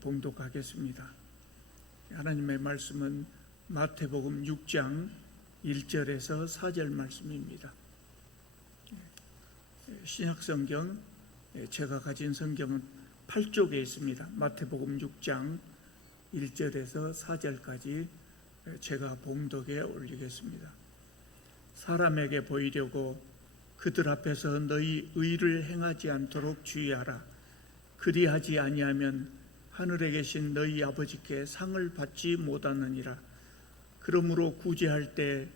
봉독하겠습니다. 하나님의 말씀은 마태복음 6장 1절에서 4절 말씀입니다. 신약성경, 제가 가진 성경은 8쪽에 있습니다. 마태복음 6장 1절에서 4절까지 제가 봉독에 올리겠습니다. 사람에게 보이려고 그들 앞에서 너희 의를 행하지 않도록 주의하라. 그리하지 아니하면 하늘에 계신 너희 아버지께 상을 받지 못하느니라. 그러므로 구제할 때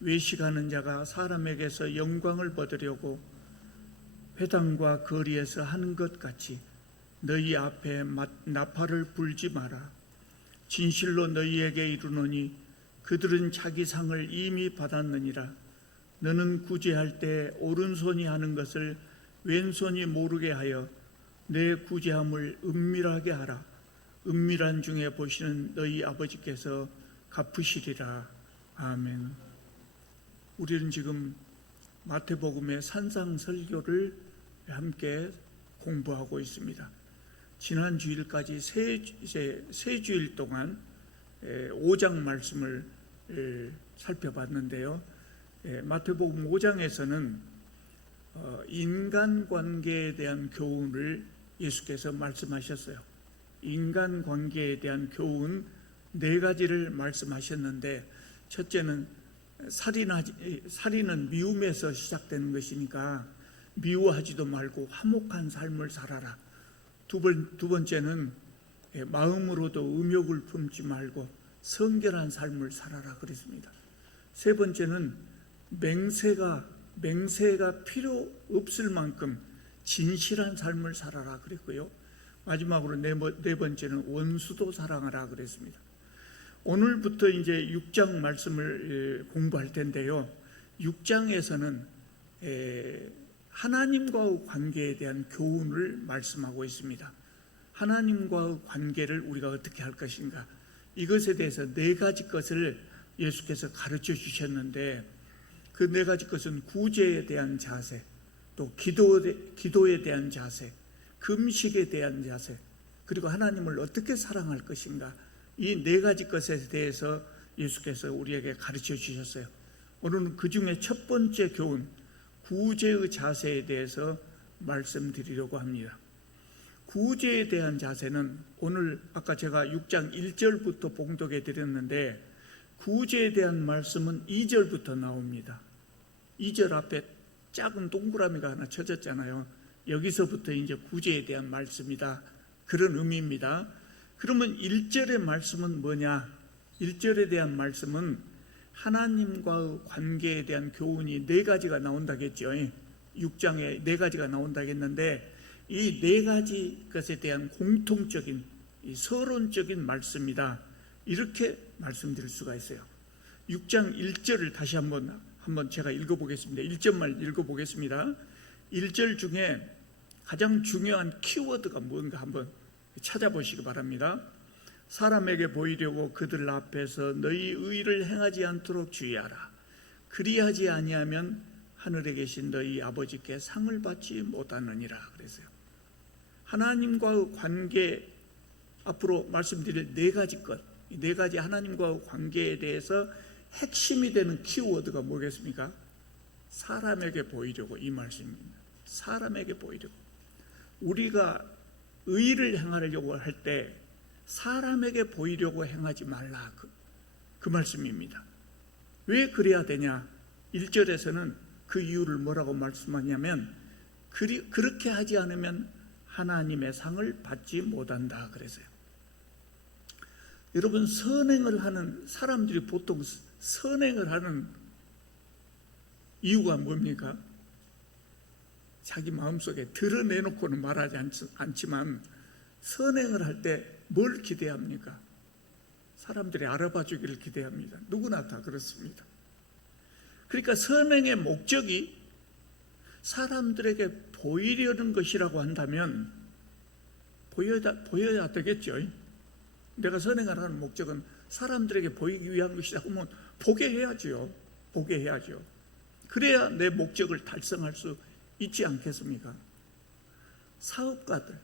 외식하는 자가 사람에게서 영광을 받으려고 회당과 거리에서 하는 것 같이 너희 앞에 나팔을 불지 마라. 진실로 너희에게 이르노니 그들은 자기 상을 이미 받았느니라. 너는 구제할 때 오른손이 하는 것을 왼손이 모르게 하여 내 구제함을 은밀하게 하라. 은밀한 중에 보시는 너희 아버지께서 갚으시리라. 아멘. 우리는 지금 마태복음의 산상설교를 함께 공부하고 있습니다. 지난 주일까지 세 주일 동안 5장 말씀을 살펴봤는데요. 마태복음 5장에서는 인간관계에 대한 교훈을 예수께서 말씀하셨어요. 인간관계에 대한 교훈 4가지를 말씀하셨는데, 첫째는 살인은 미움에서 시작되는 것이니까 미워하지도 말고 화목한 삶을 살아라. 두 번째는 마음으로도 음욕을 품지 말고 성결한 삶을 살아라 그랬습니다. 세 번째는 맹세가 필요 없을 만큼 진실한 삶을 살아라 그랬고요. 마지막으로 네 번째는 원수도 사랑하라 그랬습니다. 오늘부터 이제 6장 말씀을 공부할 텐데요. 6장에서는 하나님과의 관계에 대한 교훈을 말씀하고 있습니다. 하나님과의 관계를 우리가 어떻게 할 것인가, 이것에 대해서 4가지 것을 예수께서 가르쳐 주셨는데, 그 4가지 것은 구제에 대한 자세, 또 기도에 대한 자세, 금식에 대한 자세, 그리고 하나님을 어떻게 사랑할 것인가, 이 4가지 것에 대해서 예수께서 우리에게 가르쳐 주셨어요. 오늘은 그 중에 첫 번째 교훈, 구제의 자세에 대해서 말씀드리려고 합니다. 구제에 대한 자세는 오늘 아까 제가 6장 1절부터 봉독해 드렸는데, 구제에 대한 말씀은 2절부터 나옵니다. 2절 앞에 작은 동그라미가 하나 쳐졌잖아요. 여기서부터 이제 구제에 대한 말씀이다, 그런 의미입니다. 그러면 1절의 말씀은 뭐냐? 1절에 대한 말씀은 하나님과의 관계에 대한 교훈이 4가지가 나온다겠죠. 6장에 4가지가 나온다겠는데, 이 4가지 것에 대한 공통적인 서론적인 말씀이다, 이렇게 말씀드릴 수가 있어요. 6장 1절을 다시 한번 제가 읽어보겠습니다. 1절만 읽어보겠습니다. 1절 중에 가장 중요한 키워드가 뭔가 한번 찾아보시기 바랍니다. 사람에게 보이려고 그들 앞에서 너희 의를 행하지 않도록 주의하라. 그리하지 아니하면 하늘에 계신 너희 아버지께 상을 받지 못하느니라 그랬어요. 하나님과의 관계, 앞으로 말씀드릴 4가지 것, 이 4가지 하나님과의 관계에 대해서 핵심이 되는 키워드가 뭐겠습니까? 사람에게 보이려고, 이 말씀입니다. 사람에게 보이려고. 우리가 의를 행하려고 할 때 사람에게 보이려고 행하지 말라, 그 말씀입니다. 왜 그래야 되냐? 1절에서는 그 이유를 뭐라고 말씀하냐면, 그렇게 하지 않으면 하나님의 상을 받지 못한다 그래서요. 여러분, 선행을 하는 사람들이 보통 선행을 하는 이유가 뭡니까? 자기 마음속에 드러내놓고는 말하지 않지만 선행을 할 때 뭘 기대합니까? 사람들이 알아봐 주기를 기대합니다. 누구나 다 그렇습니다. 그러니까 선행의 목적이 사람들에게 보이려는 것이라고 한다면 보여야 되겠죠. 내가 선행을 하는 목적은 사람들에게 보이기 위한 것이라고 하면 보게 해야죠. 그래야 내 목적을 달성할 수 있지 않겠습니까? 사업가들,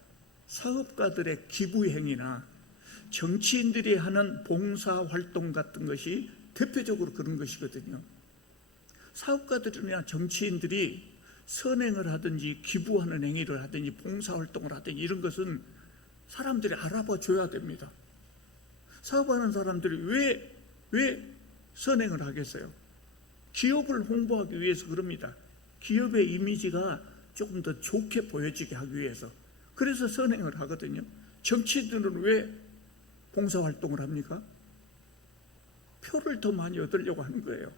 사업가들의 기부 행위나 정치인들이 하는 봉사 활동 같은 것이 대표적으로 그런 것이거든요. 사업가들이나 정치인들이 선행을 하든지 기부하는 행위를 하든지 봉사 활동을 하든지 이런 것은 사람들이 알아봐 줘야 됩니다. 사업하는 사람들이 왜 선행을 하겠어요? 기업을 홍보하기 위해서 그럽니다. 기업의 이미지가 조금 더 좋게 보여지게 하기 위해서. 그래서 선행을 하거든요. 정치인들은 왜 봉사활동을 합니까? 표를 더 많이 얻으려고 하는 거예요.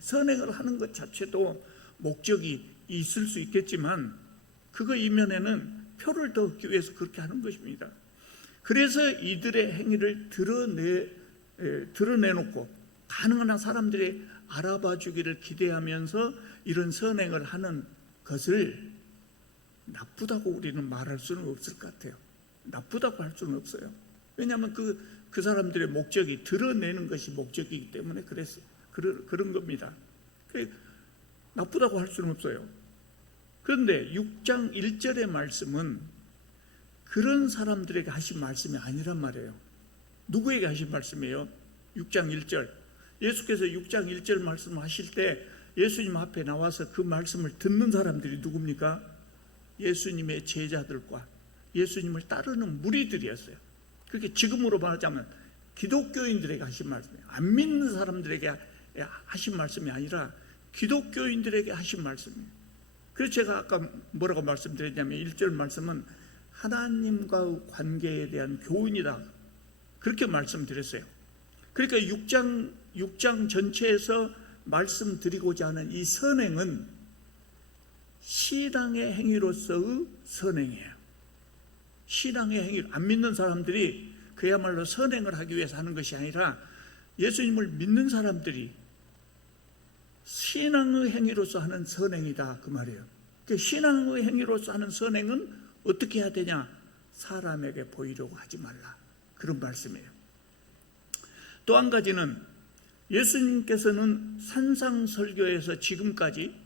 선행을 하는 것 자체도 목적이 있을 수 있겠지만 그거 이면에는 표를 더 얻기 위해서 그렇게 하는 것입니다. 그래서 이들의 행위를 드러내놓고 가능한 한 사람들이 알아봐 주기를 기대하면서 이런 선행을 하는 것을 나쁘다고 우리는 말할 수는 없을 것 같아요. 나쁘다고 할 수는 없어요. 왜냐하면 그 사람들의 목적이 드러내는 것이 목적이기 때문에 그런 겁니다. 나쁘다고 할 수는 없어요. 그런데 6장 1절의 말씀은 그런 사람들에게 하신 말씀이 아니란 말이에요. 누구에게 하신 말씀이에요? 6장 1절. 예수께서 6장 1절 말씀을 하실 때 예수님 앞에 나와서 그 말씀을 듣는 사람들이 누굽니까? 예수님의 제자들과 예수님을 따르는 무리들이었어요. 그렇게 지금으로 말하자면 기독교인들에게 하신 말씀이에요. 안 믿는 사람들에게 하신 말씀이 아니라 기독교인들에게 하신 말씀이에요. 그래서 제가 아까 뭐라고 말씀드렸냐면 1절 말씀은 하나님과의 관계에 대한 교훈이다, 그렇게 말씀드렸어요. 그러니까 6장 전체에서 말씀드리고자 하는 이 선행은 신앙의 행위로서의 선행이에요. 신앙의 행위, 안 믿는 사람들이 그야말로 선행을 하기 위해서 하는 것이 아니라 예수님을 믿는 사람들이 신앙의 행위로서 하는 선행이다, 그 말이에요. 그러니까 신앙의 행위로서 하는 선행은 어떻게 해야 되냐? 사람에게 보이려고 하지 말라, 그런 말씀이에요. 또 한 가지는 예수님께서는 산상설교에서 지금까지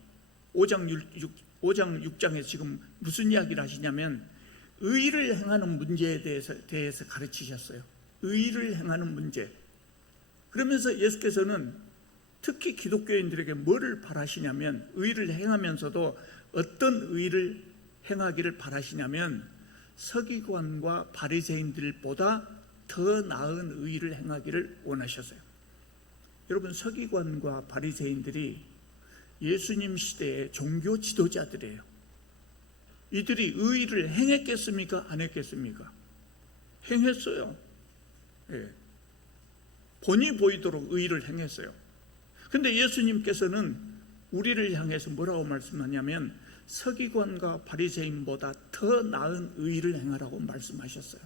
5장 6장에서 지금 무슨 이야기를 하시냐면 의를 행하는 문제에 대해서 가르치셨어요. 의를 행하는 문제. 그러면서 예수께서는 특히 기독교인들에게 뭐를 바라시냐면, 의를 행하면서도 어떤 의를 행하기를 바라시냐면 서기관과 바리새인들보다 더 나은 의를 행하기를 원하셨어요. 여러분, 서기관과 바리새인들이 예수님 시대의 종교 지도자들이에요. 이들이 의를 행했겠습니까? 안 했겠습니까? 행했어요. 예. 본이 보이도록 의를 행했어요. 근데 예수님께서는 우리를 향해서 뭐라고 말씀하냐면 서기관과 바리새인보다 더 나은 의를 행하라고 말씀하셨어요.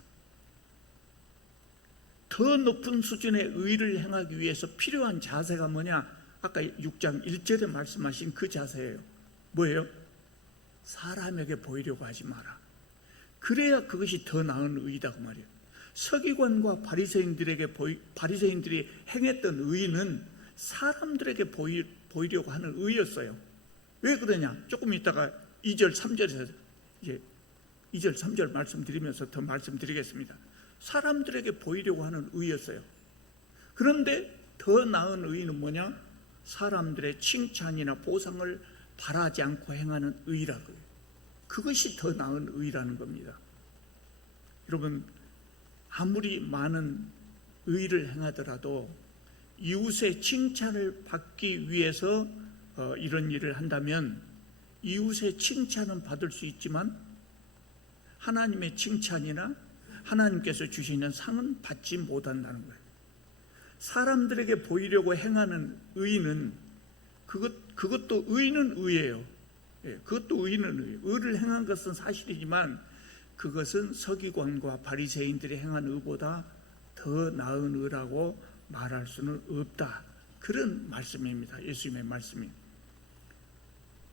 더 높은 수준의 의를 행하기 위해서 필요한 자세가 뭐냐? 아까 6장 1절에 말씀하신 그 자세예요. 뭐예요? 사람에게 보이려고 하지 마라. 그래야 그것이 더 나은 의다, 그 말이에요. 서기관과 바리새인들이 행했던 의는 사람들에게 보이려고 하는 의였어요. 왜 그러냐? 조금 이따가 2절 3절에서 이제 2절 3절 말씀드리면서 더 말씀드리겠습니다. 사람들에게 보이려고 하는 의였어요. 그런데 더 나은 의는 뭐냐? 사람들의 칭찬이나 보상을 바라지 않고 행하는 의라고요. 그것이 더 나은 의라는 겁니다. 여러분, 아무리 많은 의를 행하더라도 이웃의 칭찬을 받기 위해서 이런 일을 한다면 이웃의 칭찬은 받을 수 있지만 하나님의 칭찬이나 하나님께서 주시는 상은 받지 못한다는 거예요. 사람들에게 보이려고 행하는 의는 그것도 의는 의예요. 그것도 의는 의. 의를 행한 것은 사실이지만 그것은 서기관과 바리새인들이 행한 의보다 더 나은 의라고 말할 수는 없다. 그런 말씀입니다. 예수님의 말씀이.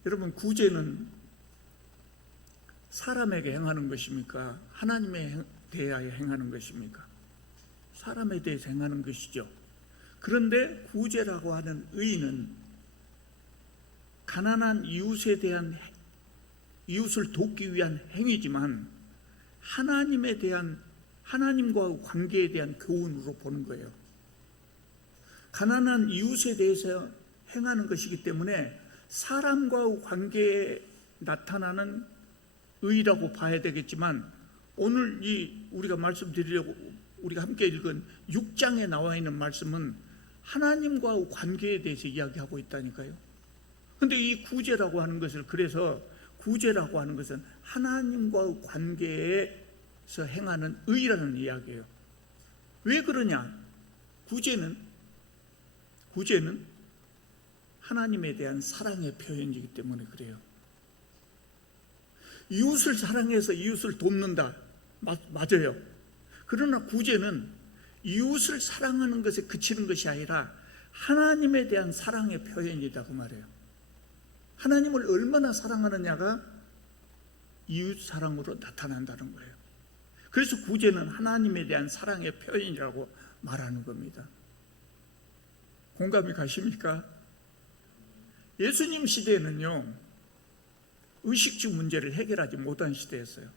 여러분, 구제는 사람에게 행하는 것입니까? 하나님에 대하여 행하는 것입니까? 사람에 대해서 행하는 것이죠. 그런데 구제라고 하는 의는 가난한 이웃에 대한 이웃을 돕기 위한 행위지만 하나님과 관계에 대한 교훈으로 보는 거예요. 가난한 이웃에 대해서 행하는 것이기 때문에 사람과의 관계에 나타나는 의라고 봐야 되겠지만, 오늘 우리가 말씀드리려고 우리가 함께 읽은 6장에 나와 있는 말씀은 하나님과의 관계에 대해서 이야기하고 있다니까요. 그런데 이 구제라고 하는 것을, 그래서 구제라고 하는 것은 하나님과의 관계에서 행하는 의라는 이야기예요. 왜 그러냐? 구제는 하나님에 대한 사랑의 표현이기 때문에 그래요. 이웃을 사랑해서 이웃을 돕는다, 맞아요. 그러나 구제는 이웃을 사랑하는 것에 그치는 것이 아니라 하나님에 대한 사랑의 표현이라고 말해요. 하나님을 얼마나 사랑하느냐가 이웃 사랑으로 나타난다는 거예요. 그래서 구제는 하나님에 대한 사랑의 표현이라고 말하는 겁니다. 공감이 가십니까? 예수님 시대에는요, 의식주 문제를 해결하지 못한 시대였어요.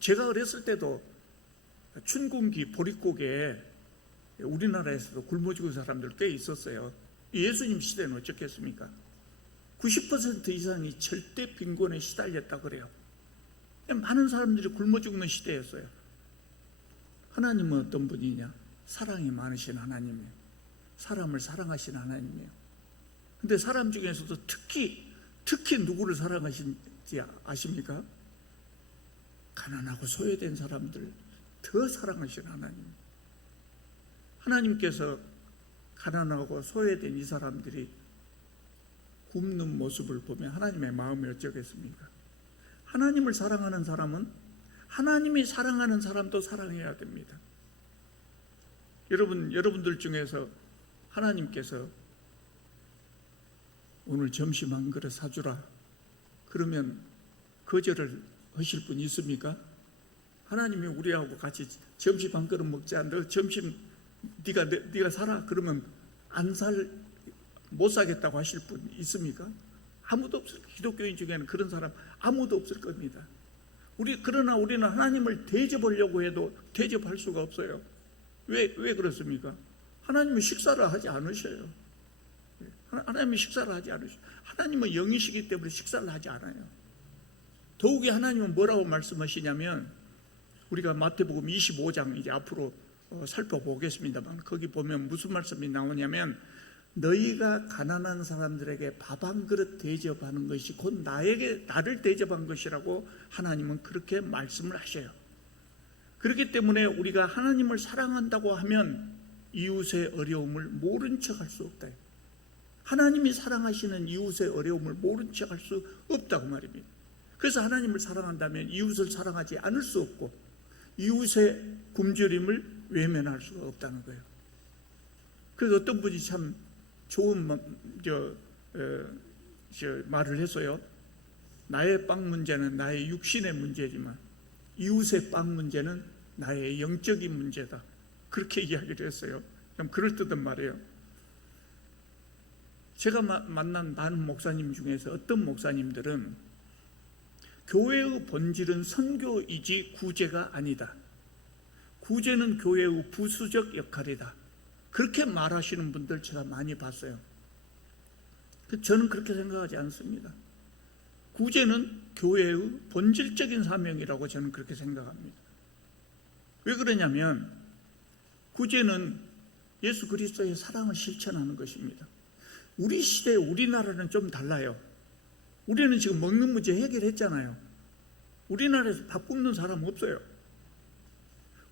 제가 어렸을 때도 춘궁기 보릿고개에 우리나라에서도 굶어 죽은 사람들 꽤 있었어요. 예수님 시대는 어쩌겠습니까? 90% 이상이 절대 빈곤에 시달렸다 그래요. 많은 사람들이 굶어 죽는 시대였어요. 하나님은 어떤 분이냐? 사랑이 많으신 하나님이에요. 사람을 사랑하신 하나님이에요. 근데 사람 중에서도 특히 누구를 사랑하신지 아십니까? 가난하고 소외된 사람들 더 사랑하신 하나님. 하나님께서 가난하고 소외된 이 사람들이 굶는 모습을 보면 하나님의 마음이 어쩌겠습니까? 하나님을 사랑하는 사람은 하나님이 사랑하는 사람도 사랑해야 됩니다. 여러분들 중에서 하나님께서 오늘 점심 한 그릇 사주라 그러면 거절을 하실 분 있습니까? 하나님이 우리하고 같이 점심 한 그릇 먹자. 너 점심 네가 사라 그러면 못 사겠다고 하실 분 있습니까? 아무도 없을, 기독교인 중에는 그런 사람 아무도 없을 겁니다. 그러나 우리는 하나님을 대접하려고 해도 대접할 수가 없어요. 왜 그렇습니까? 하나님은 식사를 하지 않으셔요. 하나님은 식사를 하지 않으셔요. 하나님은 영이시기 때문에 식사를 하지 않아요. 더욱이 하나님은 뭐라고 말씀하시냐면, 우리가 마태복음 25장 이제 앞으로 살펴보겠습니다만, 거기 보면 무슨 말씀이 나오냐면, 너희가 가난한 사람들에게 밥 한 그릇 대접하는 것이 곧 나를 대접한 것이라고 하나님은 그렇게 말씀을 하셔요. 그렇기 때문에 우리가 하나님을 사랑한다고 하면 이웃의 어려움을 모른 척할 수 없다. 하나님이 사랑하시는 이웃의 어려움을 모른 척할 수 없다고 말입니다. 그래서 하나님을 사랑한다면 이웃을 사랑하지 않을 수 없고 이웃의 굶주림을 외면할 수가 없다는 거예요. 그래서 어떤 분이 참 좋은 말을 했어요. 나의 빵 문제는 나의 육신의 문제지만 이웃의 빵 문제는 나의 영적인 문제다. 그렇게 이야기를 했어요. 그럼 그럴듯한 말이에요. 제가 만난 많은 목사님 중에서 어떤 목사님들은 교회의 본질은 선교이지 구제가 아니다. 구제는 교회의 부수적 역할이다. 그렇게 말하시는 분들 제가 많이 봤어요. 저는 그렇게 생각하지 않습니다. 구제는 교회의 본질적인 사명이라고 저는 그렇게 생각합니다. 왜 그러냐면 구제는 예수 그리스도의 사랑을 실천하는 것입니다. 우리 시대, 우리나라는 좀 달라요. 우리는 지금 먹는 문제 해결했잖아요. 우리나라에서 밥 굶는 사람 없어요.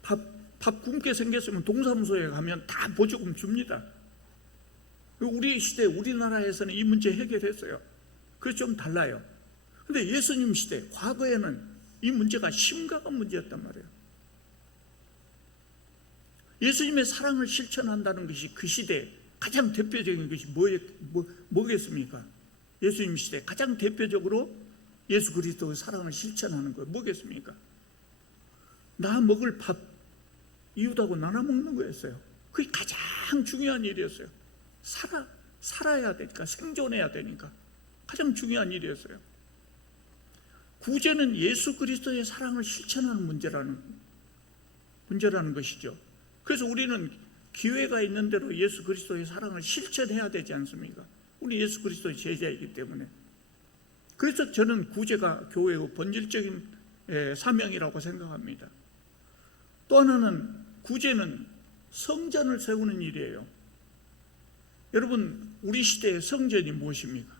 밥 굶게 생겼으면 동사무소에 가면 다 보조금 줍니다. 우리 시대, 우리나라에서는 이 문제 해결했어요. 그래서 좀 달라요. 근데 예수님 시대, 과거에는 이 문제가 심각한 문제였단 말이에요. 예수님의 사랑을 실천한다는 것이 그 시대에 가장 대표적인 것이 뭐겠습니까? 예수님 시대 가장 대표적으로 예수 그리스도의 사랑을 실천하는 거 뭐겠습니까? 나 먹을 밥 이웃하고 나눠 먹는 거였어요. 그게 가장 중요한 일이었어요. 살아야 되니까, 생존해야 되니까 가장 중요한 일이었어요. 구제는 예수 그리스도의 사랑을 실천하는 문제라는 것이죠. 그래서 우리는 기회가 있는 대로 예수 그리스도의 사랑을 실천해야 되지 않습니까? 우리 예수 그리스도의 제자이기 때문에. 그래서 저는 구제가 교회의 본질적인 사명이라고 생각합니다. 또 하나는 구제는 성전을 세우는 일이에요. 여러분, 우리 시대의 성전이 무엇입니까?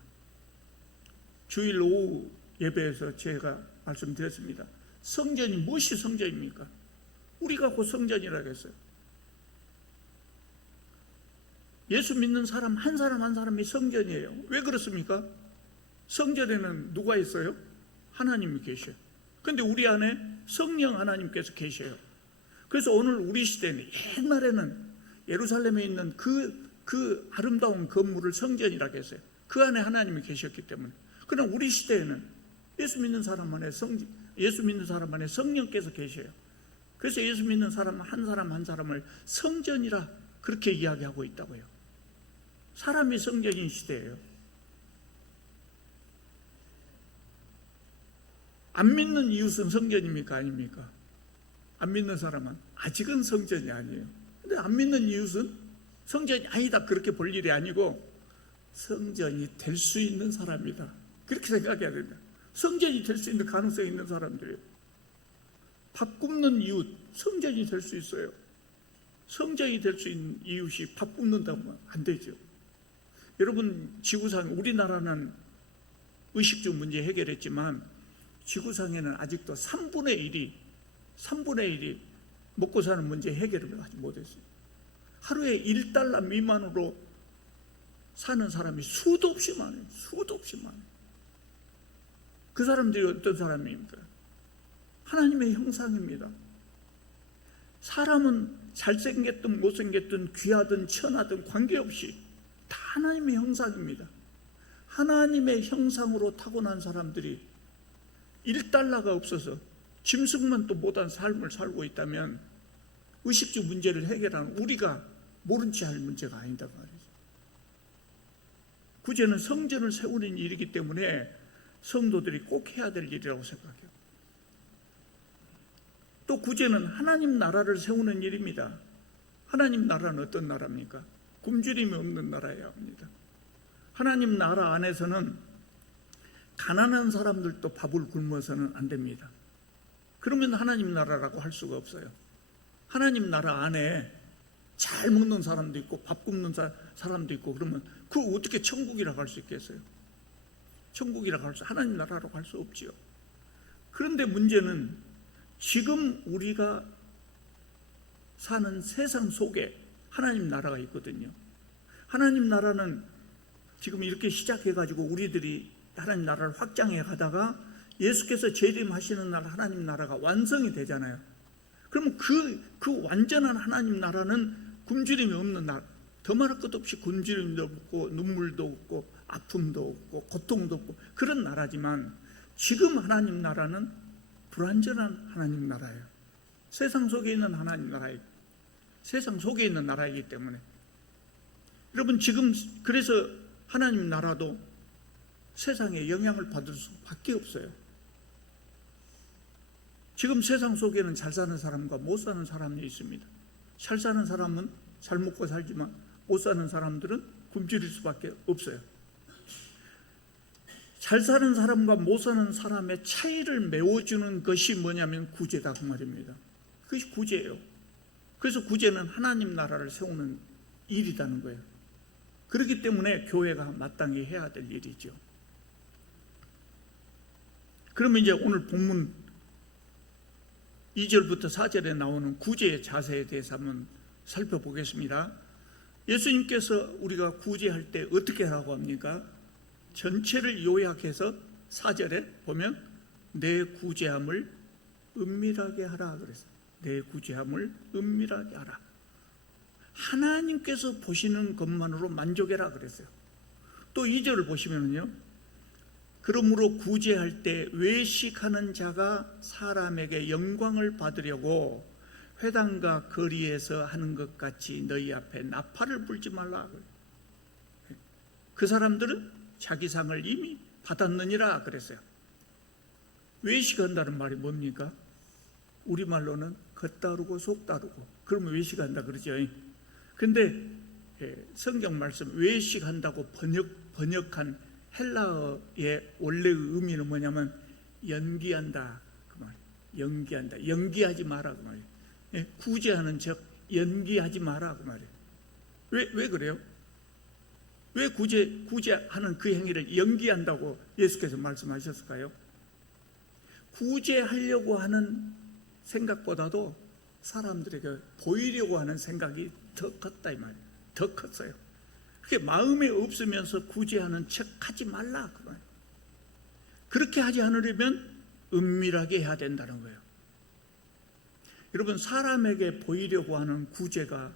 주일 오후 예배에서 제가 말씀드렸습니다. 성전이 무엇이 성전입니까? 우리가 곧 성전이라고 했어요. 예수 믿는 사람 한 사람 한 사람이 성전이에요. 왜 그렇습니까? 성전에는 누가 있어요? 하나님이 계셔요. 그런데 우리 안에 성령 하나님께서 계셔요. 그래서 오늘 우리 시대는, 옛날에는 예루살렘에 있는 그 아름다운 건물을 성전이라고 했어요. 그 안에 하나님이 계셨기 때문에. 그러나 우리 시대에는 예수 믿는 사람 안에 성령께서 계셔요. 그래서 예수 믿는 사람 한 사람을 성전이라 그렇게 이야기하고 있다고요. 사람이 성전인 시대예요. 안 믿는 이웃은 성전입니까? 아닙니까? 안 믿는 사람은 아직은 성전이 아니에요. 근데 안 믿는 이웃은 성전이 아니다 그렇게 볼 일이 아니고 성전이 될 수 있는 사람이다 그렇게 생각해야 된다. 성전이 될 수 있는 가능성이 있는 사람들이에요. 밥 굽는 이웃 성전이 될 수 있어요. 성전이 될 수 있는 이웃이 밥 굽는다면 안 되죠. 여러분, 지구상 우리나라는 의식주 문제 해결했지만 지구상에는 아직도 3분의 1이 먹고 사는 문제 해결을 하지 못했어요. 하루에 $1 미만으로 사는 사람이 수도 없이 많아요. 그 사람들이 어떤 사람입니까? 하나님의 형상입니다. 사람은 잘생겼든 못생겼든 귀하든 천하든 관계없이 다 하나님의 형상입니다. 하나님의 형상으로 타고난 사람들이 $1가 없어서 짐승만 또 못한 삶을 살고 있다면 의식주 문제를 해결하는 우리가 모른 채 할 문제가 아니다 말이죠. 구제는 성전을 세우는 일이기 때문에 성도들이 꼭 해야 될 일이라고 생각해요. 또 구제는 하나님 나라를 세우는 일입니다. 하나님 나라는 어떤 나라입니까? 굶주림이 없는 나라여야 합니다. 하나님 나라 안에서는 가난한 사람들도 밥을 굶어서는 안 됩니다. 그러면 하나님 나라라고 할 수가 없어요. 하나님 나라 안에 잘 먹는 사람도 있고 밥 굶는 사람도 있고 그러면 그거 어떻게 천국이라고 할 수 있겠어요? 천국이라고 할 수, 하나님 나라라고 할 수 없지요. 그런데 문제는 지금 우리가 사는 세상 속에 하나님 나라가 있거든요. 하나님 나라는 지금 이렇게 시작해가지고 우리들이 하나님 나라를 확장해 가다가 예수께서 재림하시는 날 하나님 나라가 완성이 되잖아요. 그러면 그 완전한 하나님 나라는 굶주림이 없는 나라, 더 말할 것 없이 굶주림도 없고 눈물도 없고 아픔도 없고 고통도 없고 그런 나라지만 지금 하나님 나라는 불완전한 하나님 나라예요. 세상 속에 있는 하나님 나라예요. 세상 속에 있는 나라이기 때문에 여러분, 지금 그래서 하나님 나라도 세상에 영향을 받을 수밖에 없어요. 지금 세상 속에는 잘 사는 사람과 못 사는 사람이 있습니다. 잘 사는 사람은 잘 먹고 살지만 못 사는 사람들은 굶주릴 수밖에 없어요. 잘 사는 사람과 못 사는 사람의 차이를 메워주는 것이 뭐냐면 구제다 그 말입니다. 그것이 구제예요. 그래서 구제는 하나님 나라를 세우는 일이라는 거예요. 그렇기 때문에 교회가 마땅히 해야 될 일이죠. 그러면 이제 오늘 본문 2절부터 4절에 나오는 구제의 자세에 대해서 한번 살펴보겠습니다. 예수님께서 우리가 구제할 때 어떻게 하라고 합니까? 전체를 요약해서 4절에 보면 내 구제함을 은밀하게 하라 그랬어요. 내 구제함을 은밀하게 하라. 하나님께서 보시는 것만으로 만족해라 그랬어요. 또 2절을 보시면요, 그러므로 구제할 때 외식하는 자가 사람에게 영광을 받으려고 회당과 거리에서 하는 것 같이 너희 앞에 나팔을 불지 말라. 그 사람들은 자기 상을 이미 받았느니라 그랬어요. 외식한다는 말이 뭡니까? 우리말로는 겉다르고 속다르고, 그러면 외식한다 그러죠. 근데 성경 말씀 외식한다고 번역한 헬라어의 원래의 의미는 뭐냐면 연기한다 그 말. 연기한다, 연기하지 마라 그 말이에요. 구제하는 척 연기하지 마라 그 말이에요. 왜 그래요? 왜 구제하는 그 행위를 연기한다고 예수께서 말씀하셨을까요? 구제하려고 하는 생각보다도 사람들에게 보이려고 하는 생각이 더 컸다 이 말이에요. 더 컸어요. 그게 마음에 없으면서 구제하는 척 하지 말라 그 말이에요. 그렇게 하지 않으려면 은밀하게 해야 된다는 거예요. 여러분, 사람에게 보이려고 하는 구제가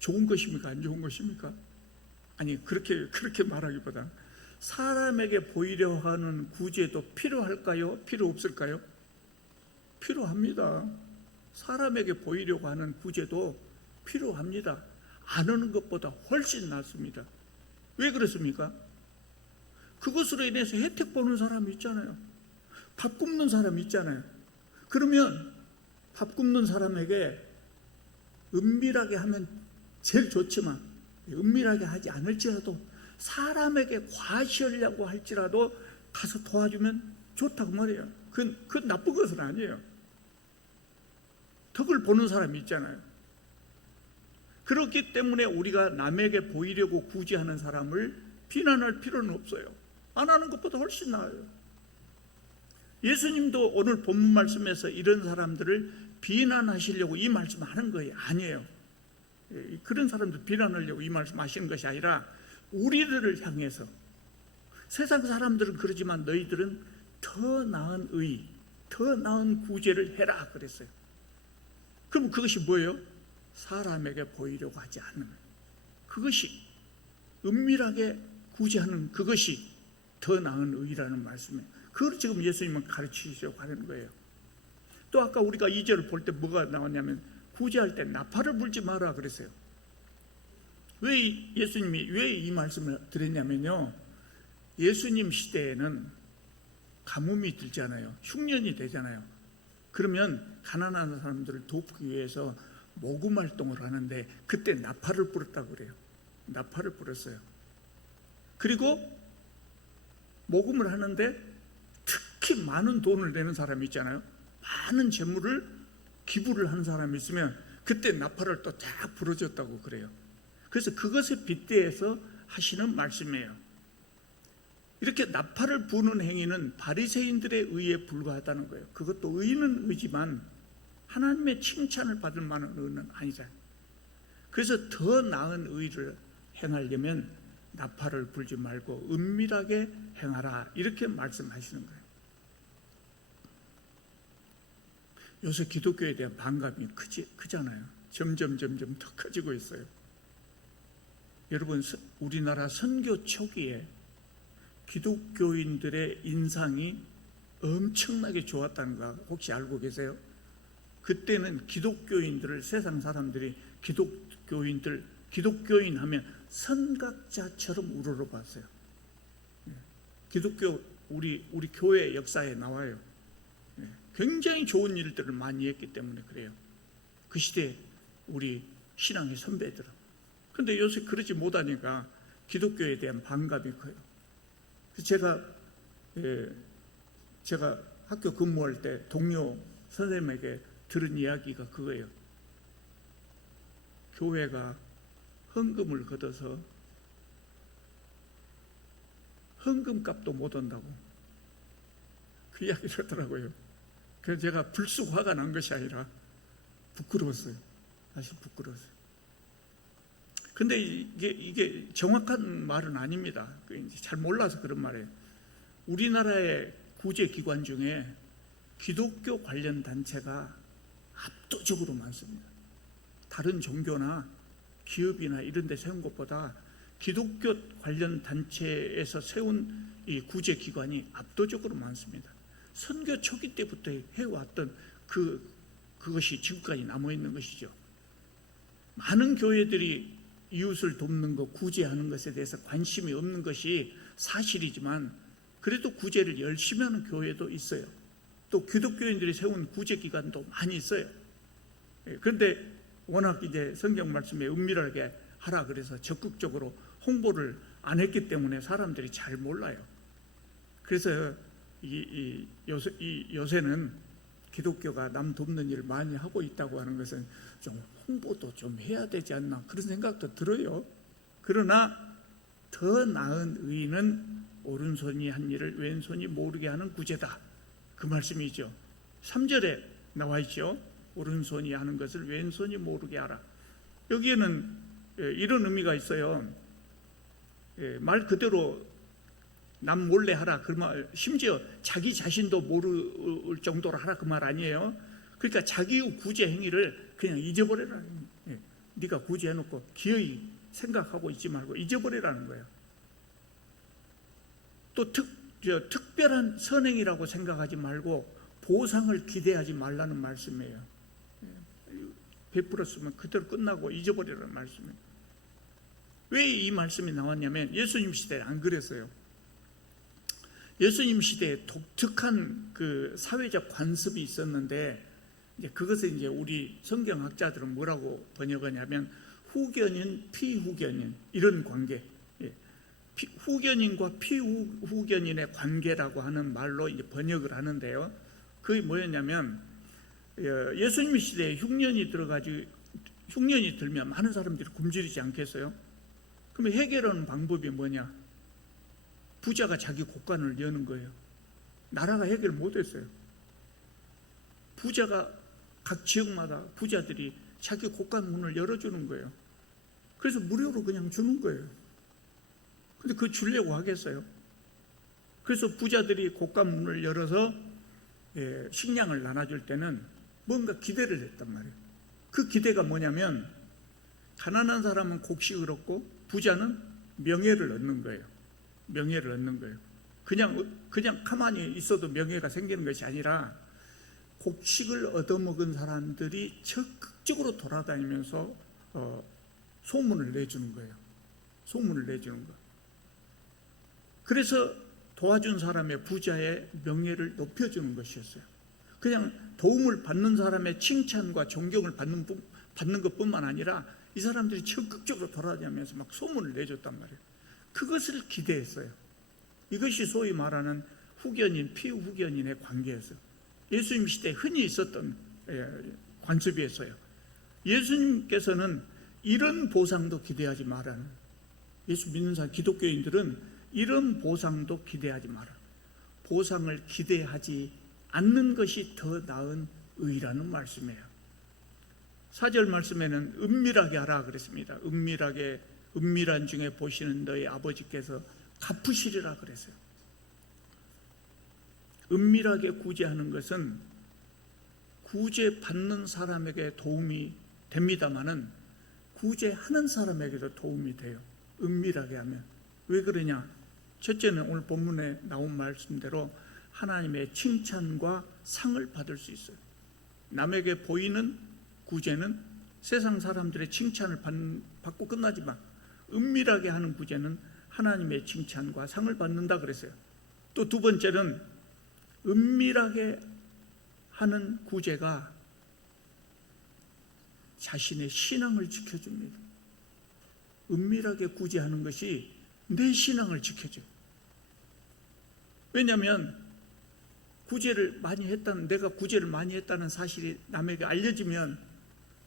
좋은 것입니까? 안 좋은 것입니까? 아니, 그렇게 말하기보다 사람에게 보이려 하는 구제도 필요할까요? 필요 없을까요? 필요합니다. 사람에게 보이려고 하는 구제도 필요합니다. 안 하는 것보다 훨씬 낫습니다. 왜 그렇습니까? 그것으로 인해서 혜택 보는 사람이 있잖아요. 밥 굶는 사람이 있잖아요. 그러면 밥 굶는 사람에게 은밀하게 하면 제일 좋지만, 은밀하게 하지 않을지라도 사람에게 과시하려고 할지라도 가서 도와주면 좋다고 말이에요. 그건 나쁜 것은 아니에요. 덕을 보는 사람이 있잖아요. 그렇기 때문에 우리가 남에게 보이려고 구제하는 사람을 비난할 필요는 없어요. 안 하는 것보다 훨씬 나아요. 예수님도 오늘 본문 말씀에서 이런 사람들을 비난하시려고 이 말씀하는 거예요. 아니에요. 그런 사람들 비난하려고 이 말씀하시는 것이 아니라 우리들을 향해서, 세상 사람들은 그러지만 너희들은 더 나은 의, 더 나은 구제를 해라 그랬어요. 그럼 그것이 뭐예요? 사람에게 보이려고 하지 않는, 그것이 은밀하게 구제하는 그것이 더 나은 의라는 말씀이에요. 그걸 지금 예수님은 가르치시려고 하는 거예요. 또 아까 우리가 2절을 볼 때 뭐가 나왔냐면 구제할 때 나팔을 불지 마라 그랬어요. 왜 예수님이 왜 이 말씀을 드렸냐면요, 예수님 시대에는 가뭄이 들잖아요. 흉년이 되잖아요. 그러면 가난한 사람들을 돕기 위해서 모금 활동을 하는데 그때 나팔을 불었다고 그래요. 나팔을 불었어요. 그리고 모금을 하는데 특히 많은 돈을 내는 사람이 있잖아요. 많은 재물을 기부를 하는 사람이 있으면 그때 나팔을 또 다 불어줬다고 그래요. 그래서 그것에 빗대어서 하시는 말씀이에요. 이렇게 나팔을 부는 행위는 바리새인들의 의에 불과하다는 거예요. 그것도 의는 의지만 하나님의 칭찬을 받을 만한 의는 아니잖아요. 그래서 더 나은 의를 행하려면 나팔을 불지 말고 은밀하게 행하라, 이렇게 말씀하시는 거예요. 요새 기독교에 대한 반감이 크잖아요. 점점 더 커지고 있어요. 여러분, 우리나라 선교 초기에 기독교인들의 인상이 엄청나게 좋았다는 거 혹시 알고 계세요? 그때는 기독교인들을, 세상 사람들이 기독교인 하면 선각자처럼 우러러봤어요. 기독교 우리 교회 역사에 나와요. 굉장히 좋은 일들을 많이 했기 때문에 그래요. 그 시대 우리 신앙의 선배들은. 그런데 요새 그러지 못하니까 기독교에 대한 반감이 커요. 제가 학교 근무할 때 동료 선생님에게 들은 이야기가 그거예요. 교회가 헌금을 걷어서 헌금값도 못 온다고 그 이야기를 하더라고요. 그래서 제가 불쑥 화가 난 것이 아니라 부끄러웠어요. 사실 부끄러웠어요. 근데 이게 정확한 말은 아닙니다. 잘 몰라서 그런 말이에요. 우리나라의 구제기관 중에 기독교 관련 단체가 압도적으로 많습니다. 다른 종교나 기업이나 이런 데 세운 것보다 기독교 관련 단체에서 세운 이 구제기관이 압도적으로 많습니다. 선교 초기 때부터 해왔던 그것이 지금까지 남아있는 것이죠. 많은 교회들이 이웃을 돕는 것, 구제하는 것에 대해서 관심이 없는 것이 사실이지만 그래도 구제를 열심히 하는 교회도 있어요. 또 기독교인들이 세운 구제기관도 많이 있어요. 그런데 워낙 이제 성경 말씀에 은밀하게 하라 그래서 적극적으로 홍보를 안 했기 때문에 사람들이 잘 몰라요. 그래서 요새는 기독교가 남 돕는 일을 많이 하고 있다고 하는 것은 좀 홍보도 좀 해야 되지 않나 그런 생각도 들어요. 그러나 더 나은 의의는 오른손이 한 일을 왼손이 모르게 하는 구제다, 그 말씀이죠. 3절에 나와 있죠. 오른손이 하는 것을 왼손이 모르게 하라. 여기에는 이런 의미가 있어요. 말 그대로 남 몰래 하라 그 말, 심지어 자기 자신도 모를 정도로 하라 그 말 아니에요. 그러니까 자기 구제 행위를 그냥 잊어버려라. 네가 구제해놓고 기어이 생각하고 있지 말고 잊어버리라는 거예요. 또 특별한 선행이라고 생각하지 말고 보상을 기대하지 말라는 말씀이에요. 베풀었으면 그대로 끝나고 잊어버리라는 말씀이에요. 왜 이 말씀이 나왔냐면 예수님 시대에 안 그랬어요. 예수님 시대에 독특한 그 사회적 관습이 있었는데 이제 그것을 이제 우리 성경학자들은 뭐라고 번역하냐면 후견인, 피후견인 이런 관계, 후견인과 피후견인의 관계라고 하는 말로 이제 번역을 하는데요. 그게 뭐였냐면 예수님 시대에 흉년이 들면 많은 사람들이 굶주리지 않겠어요? 그러면 해결하는 방법이 뭐냐? 부자가 자기 곳간을 여는 거예요. 나라가 해결 못했어요. 부자가 각 지역마다 부자들이 자기 곳간 문을 열어주는 거예요. 그래서 무료로 그냥 주는 거예요. 근데 그거 주려고 하겠어요? 그래서 부자들이 곳간 문을 열어서 식량을 나눠줄 때는 뭔가 기대를 했단 말이에요. 그 기대가 뭐냐면 가난한 사람은 곡식을 얻고 부자는 명예를 얻는 거예요. 명예를 얻는 거예요. 그냥 가만히 있어도 명예가 생기는 것이 아니라 곡식을 얻어먹은 사람들이 적극적으로 돌아다니면서 소문을 내주는 거예요. 소문을 내주는 거. 그래서 도와준 사람의 부자의 명예를 높여주는 것이었어요. 그냥 도움을 받는 사람의 칭찬과 존경을 받는 것뿐만 아니라 이 사람들이 적극적으로 돌아다니면서 막 소문을 내줬단 말이에요. 그것을 기대했어요. 이것이 소위 말하는 후견인, 피후견인의 관계였어요. 예수님 시대에 흔히 있었던 관습이었어요. 예수님께서는 이런 보상도 기대하지 마라는, 예수 믿는 사람 기독교인들은 이런 보상도 기대하지 마라. 보상을 기대하지 않는 것이 더 나은 의라는 말씀이에요. 4절 말씀에는 은밀하게 하라 그랬습니다. 은밀한 중에 보시는 너희 아버지께서 갚으시리라 그랬어요. 은밀하게 구제하는 것은 구제받는 사람에게 도움이 됩니다마는 구제하는 사람에게도 도움이 돼요. 은밀하게 하면. 왜 그러냐? 첫째는 오늘 본문에 나온 말씀대로 하나님의 칭찬과 상을 받을 수 있어요. 남에게 보이는 구제는 세상 사람들의 칭찬을 받고 끝나지만 은밀하게 하는 구제는 하나님의 칭찬과 상을 받는다 그랬어요. 또 두 번째는 은밀하게 하는 구제가 자신의 신앙을 지켜줍니다. 은밀하게 구제하는 것이 내 신앙을 지켜줘요. 왜냐하면 내가 구제를 많이 했다는 사실이 남에게 알려지면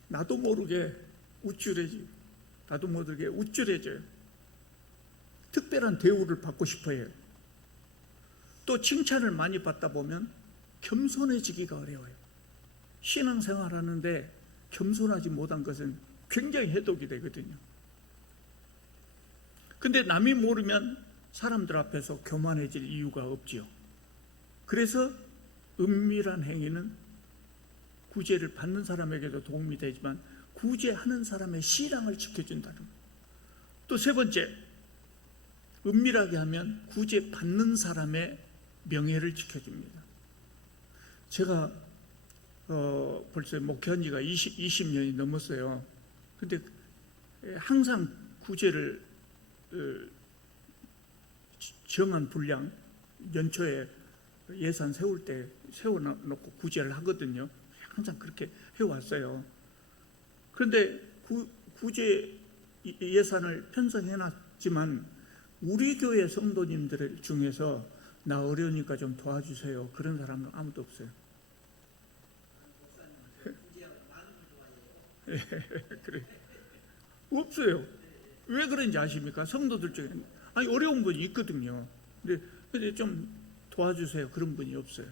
나도 모르게 우쭐해져요. 특별한 대우를 받고 싶어해요. 또 칭찬을 많이 받다 보면 겸손해지기가 어려워요. 신앙생활하는데 겸손하지 못한 것은 굉장히 해독이 되거든요. 근데 남이 모르면 사람들 앞에서 교만해질 이유가 없지요. 그래서 은밀한 행위는 구제를 받는 사람에게도 도움이 되지만 구제하는 사람의 신앙을 지켜준다는 거예요. 또 세 번째, 은밀하게 하면 구제받는 사람의 명예를 지켜줍니다. 제가 벌써 목회한 지가 20년이 넘었어요. 근데 항상 구제를 정한 분량 연초에 예산 세울 때 세워놓고 구제를 하거든요. 항상 그렇게 해왔어요. 그런데 구제 예산을 편성해놨지만 우리 교회 성도님들 중에서 나 어려우니까 좀 도와주세요, 그런 사람은 아무도 없어요. 그래. 없어요. 왜 그런지 아십니까? 성도들 중에 어려운 분이 있거든요. 근데 좀 도와주세요, 그런 분이 없어요.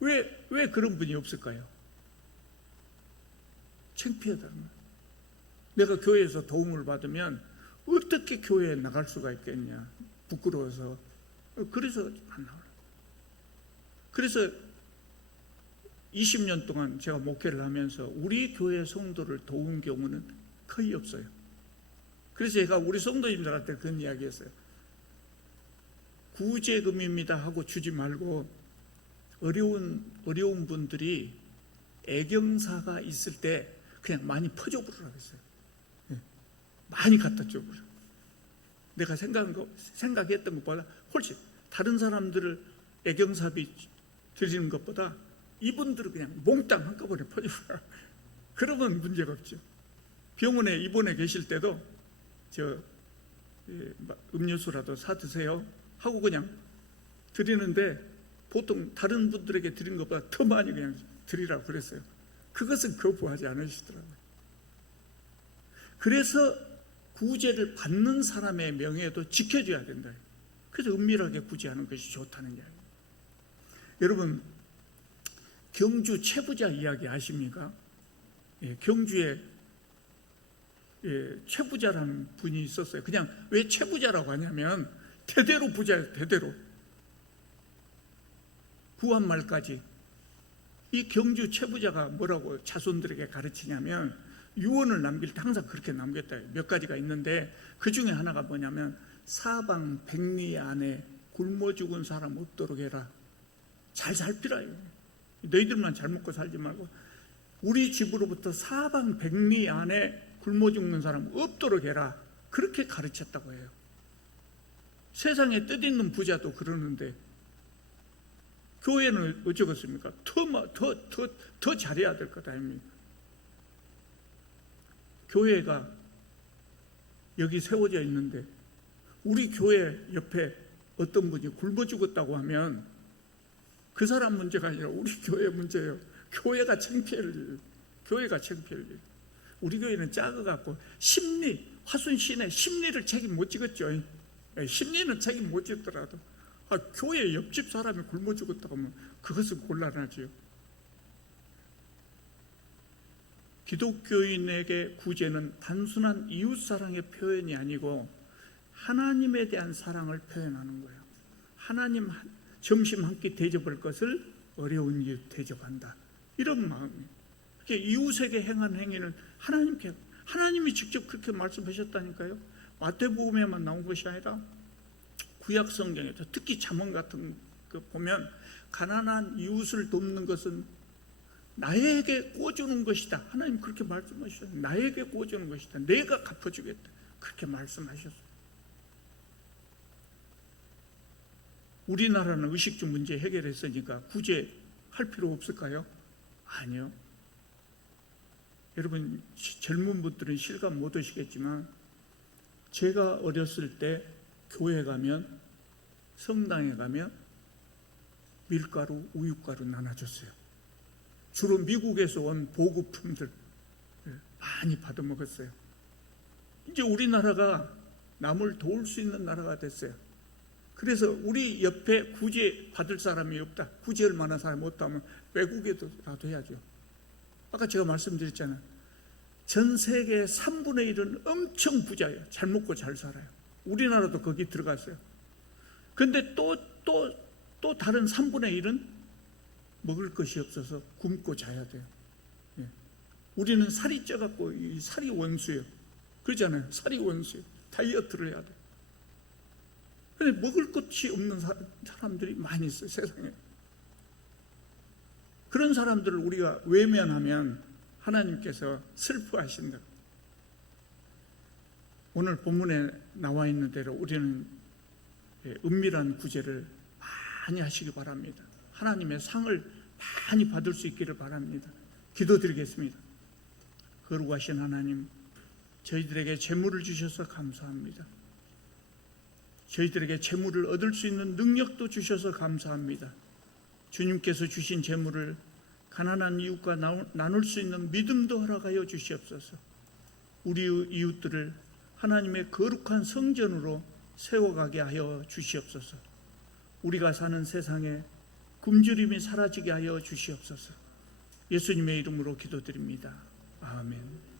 왜 그런 분이 없을까요? 창피하다는 거예요. 내가 교회에서 도움을 받으면 어떻게 교회에 나갈 수가 있겠냐, 부끄러워서. 그래서 안 나와요. 그래서 20년 동안 제가 목회를 하면서 우리 교회 성도를 도운 경우는 거의 없어요. 그래서 제가 우리 성도님들한테 그런 이야기 했어요. 구제금입니다 하고 주지 말고 어려운 분들이 애경사가 있을 때 그냥 많이 퍼줘버리라고 했어요. 많이 갖다 줘버려. 내가 생각했던 것보다 훨씬, 다른 사람들을 애경사비 드리는 것보다 이분들은 그냥 몽땅 한꺼번에 퍼줘버려. 그러면 문제가 없죠. 병원에 입원해 계실 때도 음료수라도 사 드세요 하고 그냥 드리는데, 보통 다른 분들에게 드리는 것보다 더 많이 그냥 드리라고 그랬어요. 그것은 거부하지 않으시더라고요. 그래서 구제를 받는 사람의 명예도 지켜줘야 된다. 그래서 은밀하게 구제하는 것이 좋다는 이야기예요. 여러분, 경주 최부자 이야기 아십니까? 경주에 최부자라는 분이 있었어요. 그냥 왜 최부자라고 하냐면 대대로 부자예요. 대대로 구한말까지. 이 경주 최부자가 뭐라고 자손들에게 가르치냐면, 유언을 남길 때 항상 그렇게 남겼다. 몇 가지가 있는데 그 중에 하나가 뭐냐면, 사방백리 안에 굶어 죽은 사람 없도록 해라. 잘 살피라요. 너희들만 잘 먹고 살지 말고 우리 집으로부터 사방백리 안에 굶어 죽는 사람 없도록 해라. 그렇게 가르쳤다고 해요. 세상에 뜻있는 부자도 그러는데 교회는 어쩌겠습니까? 더 잘해야 될 것 아닙니까? 교회가 여기 세워져 있는데 우리 교회 옆에 어떤 분이 굶어 죽었다고 하면 그 사람 문제가 아니라 우리 교회 문제예요. 교회가 창피할 일. 우리 교회는 작아갖고 화순신의 심리를 책임 못 지겠죠. 심리는 책임 못 지더라도 교회 옆집 사람이 굶어 죽었다고 하면 그것은 곤란하지요. 기독교인에게 구제는 단순한 이웃사랑의 표현이 아니고 하나님에 대한 사랑을 표현하는 거예요. 하나님 점심 한 끼 대접할 것을 어려운 이웃 대접한다, 이런 마음이에요. 이웃에게 행한 행위는 하나님이 직접 그렇게 말씀하셨다니까요. 마태복음에만 나온 것이 아니라 구약 성경에도, 특히 잠언 같은 거 보면 가난한 이웃을 돕는 것은 나에게 꿔주는 것이다. 하나님 그렇게 말씀하셨어요. 나에게 꿔주는 것이다. 내가 갚아주겠다. 그렇게 말씀하셨어요. 우리나라는 의식주 문제 해결했으니까 구제할 필요 없을까요? 아니요. 여러분, 젊은 분들은 실감 못 하시겠지만 제가 어렸을 때 교회 가면, 성당에 가면 밀가루, 우유가루 나눠줬어요. 주로 미국에서 온 보급품들 많이 받아 먹었어요. 이제 우리나라가 남을 도울 수 있는 나라가 됐어요. 그래서 우리 옆에 구제 받을 사람이 없다, 구제할 만한 사람이 없다면 외국에도라도 해야죠. 아까 제가 말씀드렸잖아요. 전 세계 3분의 1은 엄청 부자예요. 잘 먹고 잘 살아요. 우리나라도 거기 들어갔어요. 근데 또 다른 3분의 1은 먹을 것이 없어서 굶고 자야 돼요. 우리는 살이 쪄갖고 이 살이 원수예요. 그러잖아요. 살이 원수예요. 다이어트를 해야 돼요. 근데 먹을 것이 없는 사람들이 많이 있어요, 세상에. 그런 사람들을 우리가 외면하면 하나님께서 슬퍼하신다. 오늘 본문에 나와 있는 대로 우리는 은밀한 구제를 많이 하시기 바랍니다. 하나님의 상을 많이 받을 수 있기를 바랍니다. 기도드리겠습니다. 거룩하신 하나님, 저희들에게 재물을 주셔서 감사합니다. 저희들에게 재물을 얻을 수 있는 능력도 주셔서 감사합니다. 주님께서 주신 재물을 가난한 이웃과 나눌 수 있는 믿음도 허락하여 주시옵소서. 우리 이웃들을 하나님의 거룩한 성전으로 세워가게 하여 주시옵소서. 우리가 사는 세상에 굶주림이 사라지게 하여 주시옵소서. 예수님의 이름으로 기도드립니다. 아멘.